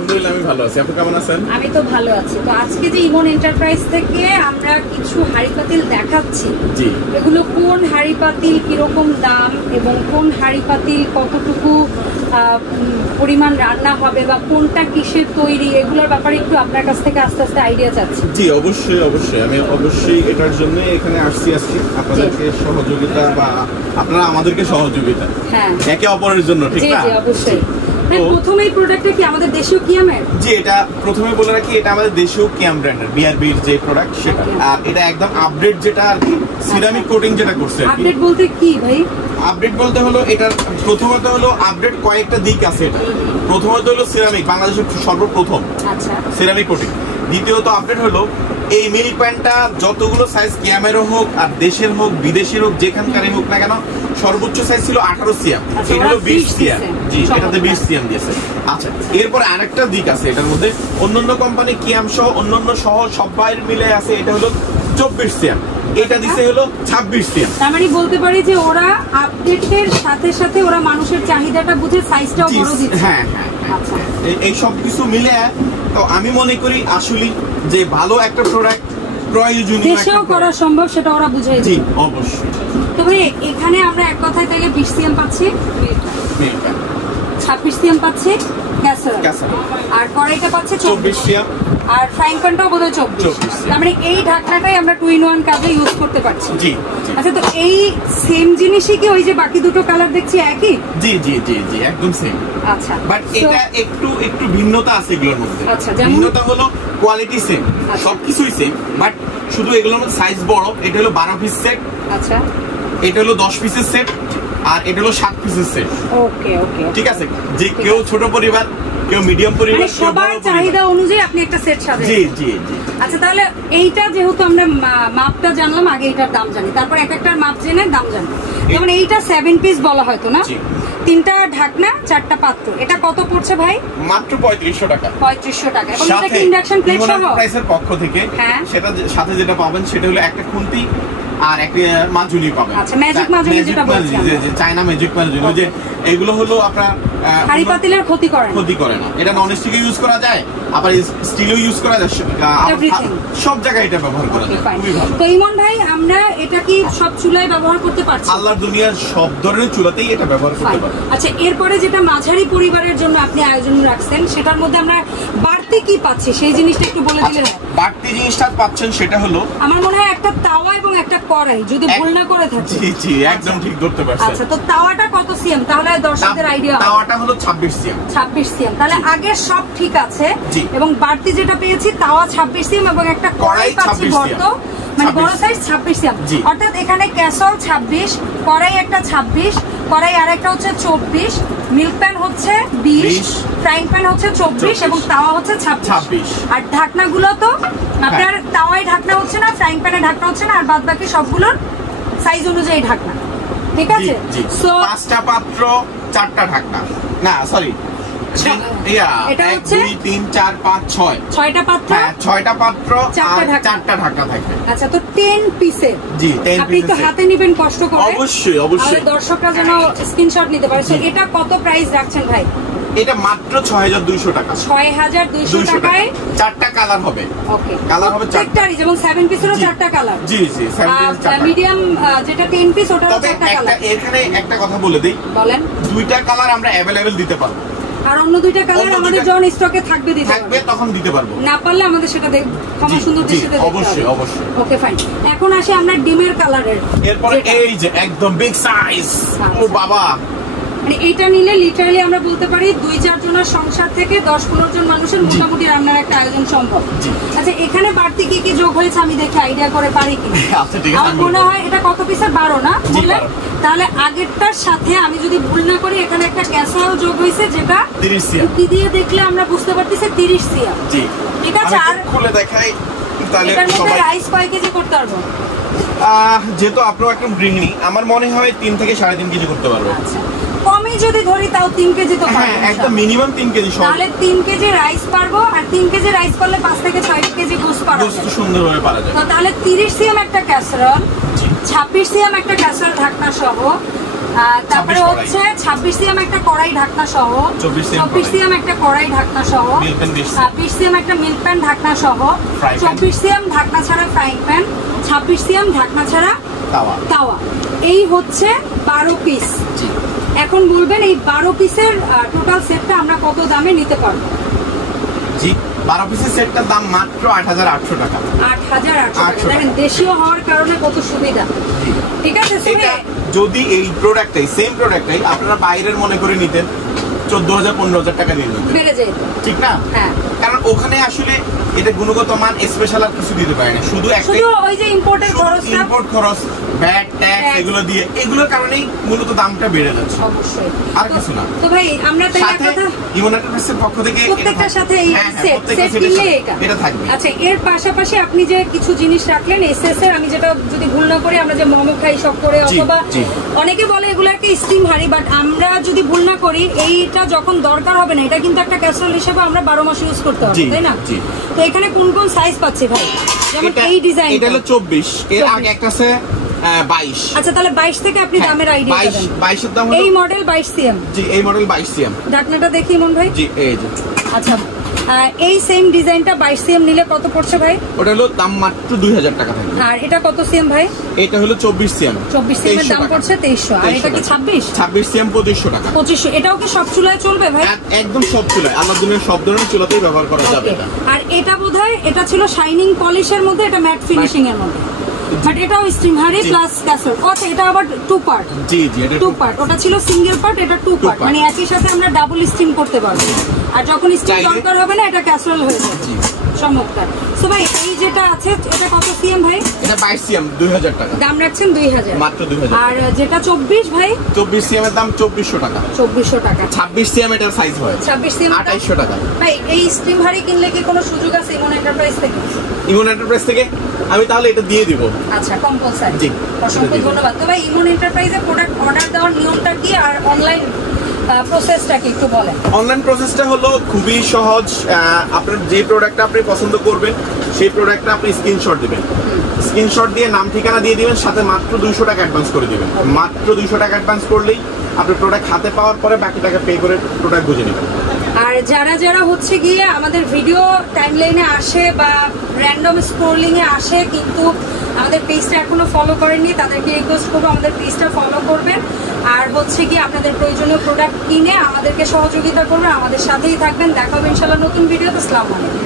আলহামদুলিল্লাহ আমি ভালো আছি। আপনি কেমন আছেন? আমি তো ভালো আছি। তো আজকে যে ইমন এন্টারপ্রাইজ থেকে আমরা কিছু হাঁড়ি পাতিল দেখাচ্ছি, জি, এগুলো কোন হাঁড়ি পাতিল কিরকম দাম এবং কোন হাঁড়ি পাতিল কতটুকু পরিমাণ রান্না হবে বা কোনটা কিসের তৈরি, এগুলোর ব্যাপারে একটু আপনার কাছ থেকে আস্তে আস্তে আইডিয়া চাচ্ছি। জি অবশ্যই অবশ্যই, আমি অবশ্যই এটার জন্য এখানে আসছি আপনাদেরকে সহযোগিতা বা আপনারা আমাদেরকে সহযোগিতা, হ্যাঁ, একে অপরের জন্য, ঠিক না? জি অবশ্যই। প্রথমে এই প্রোডাক্টটা কি আমাদের দেশীয় কিয়ামের? জি, এটা প্রথমে বলে রাখি, এটা আমাদের দেশীয় কিয়াম ব্র্যান্ডের বিআরবির যে প্রোডাক্ট সেটা। আর এটা একদম আপডেট, যেটা আর কি সিরামিক কোটিং যেটা করছে। আপডেট বলতে কি ভাই? আপডেট বলতে হলো এটার প্রথমত হলো আপডেট কয়েকটা দিক আছে। এটা প্রথমত হলো সিরামিক, বাংলাদেশের সর্বপ্রথম সিরামিক কোটিং। দ্বিতীয়ত আপডেট হলো এই মিল্ক প্যানটা যতগুলো সাইজ কিয়ামেরও হোক আর দেশের হোক বিদেশের হোক যেখানকারই হোক না কেন, সর্বোচ্চ সাইজ ছিল 18 সিএম, এটা হলো 20 সিএম। জি, এটাতে 20 সিএম দিয়েছে। আচ্ছা, এরপর আরেকটা দিক আছে এটার মধ্যে, অন্যান্য কোম্পানি কিয়াম সহ অন্যান্য সহ সবাই মিলে আছে, এটা হলো 24 সিএম, এটা দিছে হলো 26 সিএম। তার মানে বলতে পারি যে ওরা আপডেটের সাথে সাথে ওরা মানুষের চাহিদাটা বুঝে সাইজটাও বড় দিচ্ছে। হ্যাঁ হ্যাঁ, এই সব কিছু মিলে তো আমি মনে করি আসলে যে ভালো একটা প্রোডাক্ট প্রয়োজনীয় দেশেও করা সম্ভব, সেটা ওরা বুঝাই। জি অবশ্যই। তো ভাই এখানে আমরা এক কথায় তাইলে 20 সিএম পাচ্ছি, 26 সিএম পাচ্ছি ক্যাসারোল, আর কড়াইটা পাচ্ছে 24 সিএম, আর ফ্রাইং প্যানটাও বোধহয় 24। তার মানে এই ঢাকনাটাই আমরা 2-in-1 কাজে ইউজ করতে পারছি। জি। আচ্ছা, তো এই সেম জিনিসই কি ওই যে বাকি দুটো কালার দেখছি একই? জি জি জি জি, একদম সেম। আচ্ছা, বাট এটা একটু ভিন্নতা আছে এগুলোর মধ্যে। আচ্ছা, ভিন্নতা হলো কোয়ালিটি সেম, সবকিছুই সেম, বাট শুধু এগুলোর মধ্যে সাইজ বড়। এটা হলো 12 পিস সেট, আচ্ছা, এটা হলো 10 পিসের সেট, আর এটা হলো 7 পিসের সেট। ওকে ওকে, ঠিক আছে। যে কেউ ছোট পরিবার, কেউ মিডিয়াম পরিবার, মানে সবার চাহিদা অনুযায়ী আপনি একটা সেট সাজান। জি জি জি। আচ্ছা, তাহলে এইটা যেহেতু আমরা মাপটা জানলাম, আগে এটার দাম জানি, তারপর এক একটার মাপ জেনে দাম জানি। যেমন এইটা 7 পিস বলা হয়তো না, 3টা ঢাকনা 4টা পাত্র, এটা কত পড়ছে ভাই? মাত্র 3500 টাকা। 3500 টাকা। এবং এটা কি ইন্ডাকশন প্লেট সহ? প্রাইসের পক্ষ থেকে সেটা সাথে যেটা পাবেন সেটা হলো একটা খুন্তি আর একটা মাজুলি পাবেন। আচ্ছা, ম্যাজিক মাজুলি যেটা বলছেন, যে চায়না ম্যাজিক মাজুলি, যে এগুলো হলো আপনার হাড়ি পাতিলের ক্ষতি করে না। এটা নন স্টিক ইউজ করা যায়, আবার স্টিলও ইউজ করা যায়, সব জায়গায় এটা ব্যবহার করা যায়। খুবই ভালো। তো ইমন ভাই, আমরা এটা কি সব চুলায় ব্যবহার করতে পারছি? আল্লাহর দুনিয়ার সব ধরনের চুলাতেই এটা ব্যবহার করতে পারবেন। আচ্ছা, এরপরে যেটা মাঝারি পরিবারের জন্য আপনি আয়োজন রাখছেন, সেটার মধ্যে আমরা বাড়তি কি পাচ্ছি সেই জিনিসটা একটু বলে দিলেন। বাড়তি জিনিসটা পাচ্ছেন সেটা হলো, আমার মনে হয় একটা তাওয়া এবং একটা কড়াই, যদি ভুল না করে থাকি। জি জি, একদম ঠিক ধরতে পারছেন। আচ্ছা, তো তাওয়াটা কত সিএম তাহলে দর্শকদের আইডিয়া? তাওয়াটা হলো 26 সিএম। 26 সিএম, তাহলে আগে সব ঠিক আছে। এবং বাড়তি যেটা পেয়েছি তাওয়া 26 সিএম এবং একটা কড়াই পাচ্ছি বড়, মানে বড় সাইজ 26 সিএম। অর্থাৎ এখানে ক্যাসল 26, কড়াই একটা 26, কড়াই আরেকটা হচ্ছে 24, মিল্ক প্যান হচ্ছে 20, ফ্রাইং প্যান হচ্ছে 24 এবং তাওয়া হচ্ছে 26। আর ঢাকনাগুলো তো আপনার তাওয়ায় ঢাকনা হচ্ছে না, ফ্রাইং প্যানে ঢাকনা হচ্ছে না, আর বাদ বাকি সবগুলোর সাইজ অনুযায়ী ঢাকনা। ঠিক আছে। সো 5টা পাত্র 4টা ঢাকনা, না সরি, এটা হচ্ছে 2 3 4 5 6 6টা পাত্র, হ্যাঁ 6টা পাত্র, 4টা ঢাকনা থাকবে। আচ্ছা, তো 10 পিসের। জি, 10 পিসের। আপনি তো হাতে নেবেন কষ্ট করে, অবশ্যই অবশ্যই, দর্শকরা যেন স্ক্রিনশট নিতে পারে। তো এটা কত প্রাইস রাখছেন ভাই? এটা মাত্র 6200 টাকা। 6200 টাকায় 4টা কালার হবে। ওকে, কালার হবে 4টারই, যেমন 7 পিসেরও 4টা কালার। জি জি, 7 পিস 4টা। মিডিয়াম যেটা 10 পিস ওটারও 4টা কালার। এখানে একটা কথা বলে দেই, বলেন। 2টা কালার আমরা अवेलेबल দিতে পারবো, আর অন্য 2টা কালার আমাদের যখন স্টকে থাকবে তখন দিতে পারবো, না পারলে আমাদের সেটা ক্ষমা সুন্দর দৃষ্টিতে দেখতে হবে। অবশ্যই অবশ্যই। Okay fine. এখন আসি আমরা ডিমের কালারের। এরপর এই যে একদম বিগ সাইজ, ও বাবা, মানে এটা নিলে লিটারালি আমরা বলতে পারি 2-4 জনের সংসার থেকে 10-15 জন মানুষের মোটামুটি রান্নার একটা আয়োজন সম্ভব। আচ্ছা, এখানে বাড়তি কি কি যোগ হয়েছে আমি দেখে আইডিয়া করে পারি কি? আচ্ছা ঠিক আছে। আমার মনে হয় এটা কত পিসের 12 না বললেন? তাহলে আগেরটার সাথে আমি যদি ভুল না করি এখানে একটা ক্যাসারোল যোগ হয়েছে, যেটা 30 সিএম। কি দিয়ে দেখলে আমরা বুঝতে পারতেছি 30 সিএম। জি, ঠিক আছে। আর খুলে দেখাই তাহলে সবাই রাইস কয় কেজি করতে পারবো? যেহেতু আপনারা একদম গৃহিণী, আমার মনে হয় 3 থেকে 3.5 কেজি করতে পারবো। আচ্ছা, কমই যদি ধরি তাও 3 কেজি তো পারবো। হ্যাঁ, একদম মিনিমাম 3 কেজি। তাহলে 3 কেজি রাইস পারবো, আর 3 কেজি রাইস করলে 5 থেকে 6 কেজি গোশত পারবো। গোশত সুন্দরভাবে পারা যায়। তো তাহলে 30 সিএম একটা ক্যাসারোল, 26 সিএম একটা ক্যাসারোল ঢাকনা সহ, তারপরে হচ্ছে 26 সিএম একটা কড়াই ঢাকনা সহ, 24 সিএম একটা কড়াই ঢাকনা সহ, 20 সিএম একটা মিল্ক প্যান ঢাকনা সহ, 24 সিএম ঢাকনা ছাড়া ফ্রাইং প্যান, 26 সিএম ঢাকনা ছাড়া তাওয়া। এই হচ্ছে 12 পিস। এখন বলবেন এই 12 পিসের টোটাল সেটটা আমরা কত দামে নিতে পারবো? জি, 12 পিসের সেটটার দাম মাত্র 8800 টাকা। 8800 টাকা। দেখেন দেশীয় হওয়ার কারণে কত সুবিধা। ঠিক আছে, যদি এই প্রোডাক্টটাই সেম প্রোডাক্টটাই আপনারা বাইরের মনে করে নিতেন 14000-15000 টাকা দিয়ে নিতেন, বেড়ে যেত, ঠিক না? হ্যাঁ, কারণ ওখানে আসলে এটা গুণগত মান স্পেশাল আর কিছু দিতে পারে না, শুধু ওই যে ইম্পোর্টের খরচটা, ইম্পোর্ট খরচ, ভ্যাট, ট্যাক্স এগুলো দিয়ে, এগুলোর কারণেই মূলত দামটা বেড়ে যাচ্ছে, অবশ্যই, আর কিছু না। তো ভাই আমরা তাই কথা ইমন এন্টারপ্রাইজের পক্ষ থেকে প্রত্যেকটার সাথে এই সেট কিনলে এটা থাকবে। আচ্ছা, এর পাশাপাশি আপনি যে কিছু জিনিস রাখলেন এসএস এর, আমি যেটা যদি ভুল না করি আমরা যে মোমো খাই সব করে, অথবা অনেকে বলে এগুলাকে স্টিম হাঁড়ি, বাট আমরা যদি ভুল না করি এইটা যখন দরকার হবে না, এটা কিন্তু একটা ক্যাসেরোল হিসেবে আমরা 12 মাস ইউজ করতে হবে, তাই না? তো এখানে কোন কোন সাইজ পাচ্ছি ভাই? যেমন এই ডিজাইন, এটা হলো 24, এর আগে একটা আছে 22। আচ্ছা, তাহলে 22 থেকে আপনি দামের আইডিয়া দেবেন। 22 এর দাম হলো এই মডেল 22 সিএম। জি, এই মডেল 22 সিএম। ঢাকনাটা দেখি মন ভাই। জি, এই যে। আচ্ছা, এই সেম ডিজাইনটা 22 সিএম নিলে কত পড়ছে ভাই? ওটা হলো দাম মাত্র 2000 টাকা থাকবে। আর এটা কত সিএম ভাই? এটা হলো 24 সিএম। 24 সিএম এর দাম পড়ছে 2300। আর এটা কি 26 সিএম 2500 টাকা। 2500। এটাও কি সব চুলায় চলবে ভাই? একদম সব চুলায়, আলাদা দুনিয়ার সব ধরনের চুলাতেই ব্যবহার করা যাবে এটা। আর এটা বোধহয় এটা ছিল শাইনিং পলিশের মধ্যে, এটা ম্যাট ফিনিশিং এর মধ্যে, বাট এটাও স্টিম হাঁড়ি প্লাস ক্যাসেরোল। আচ্ছা, এটা আবার 2 পার্ট। জি জি, এটা 2 পার্ট। ওটা ছিল সিঙ্গেল পার্ট, এটা 2 পার্ট, মানে একই সাথে আমরা ডাবল স্টিম করতে পারবো। আর যখন স্টিম দরকার হবে না, এটা ক্যাসেরোল হয়ে যাবে। জি, চমৎকার। সো ভাই এই যেটা আছে এটা কত সিএম ভাই? এটা 22 সিএম, 2000 টাকা দাম রাখছেন। 2000, মাত্র 2000। আর যেটা 24 ভাই, 24 সিএম এর দাম 2400 টাকা। 2400 টাকা। 26 সিএম এটার সাইজ হয়, 26 সিএম 2800 টাকা। ভাই এই স্টিম হাঁড়ি কিনলে কি কোনো সুযোগ আছে ইমন এন্টারপ্রাইজ থেকে? ইমন এন্টারপ্রাইজ থেকে আমি তাহলে এটা দিয়ে দিব। আচ্ছা, কম্পালসারি। জি, অসংখ্য ধন্যবাদ। তো ভাই ইমন এন্টারপ্রাইজে প্রোডাক্ট অর্ডার দেওয়ার নিয়মটা কি, আর অনলাইন প্রসেসটা কি একটু বলেন? অনলাইন প্রসেসটা হলো খুবই সহজ। আপনার যে প্রোডাক্টটা আপনি পছন্দ করবেন সেই প্রোডাক্টটা আপনি স্ক্রিনশট দিবেন, স্ক্রিনশট দিয়ে নাম ঠিকানা দিয়ে দিবেন, সাথে মাত্র 200 টাকা অ্যাডভান্স করে দিবেন। মাত্র 200 টাকা অ্যাডভান্স করলেই আপনি প্রোডাক্ট হাতে পাওয়ার পরে বাকি টাকা পে করে প্রোডাক্ট বুঝে নেবেন। আর যারা যারা হচ্ছে গিয়ে আমাদের ভিডিও টাইমলাইনে আসে বা র্যান্ডম স্ক্রলিং এ আসে কিন্তু আমাদের পেজটা এখনো ফলো করেননি, তাদেরকে রিকোয়েস্ট করবো আমাদের পেজটা ফলো করবেন। আর হচ্ছে কি আপনাদের প্রয়োজনীয় প্রোডাক্ট কিনে আমাদেরকে সহযোগিতা করবেন, আমাদের সাথেই থাকবেন। দেখা হবে ইনশাআল্লাহ নতুন ভিডিওতে। আসসালামু আলাইকুম।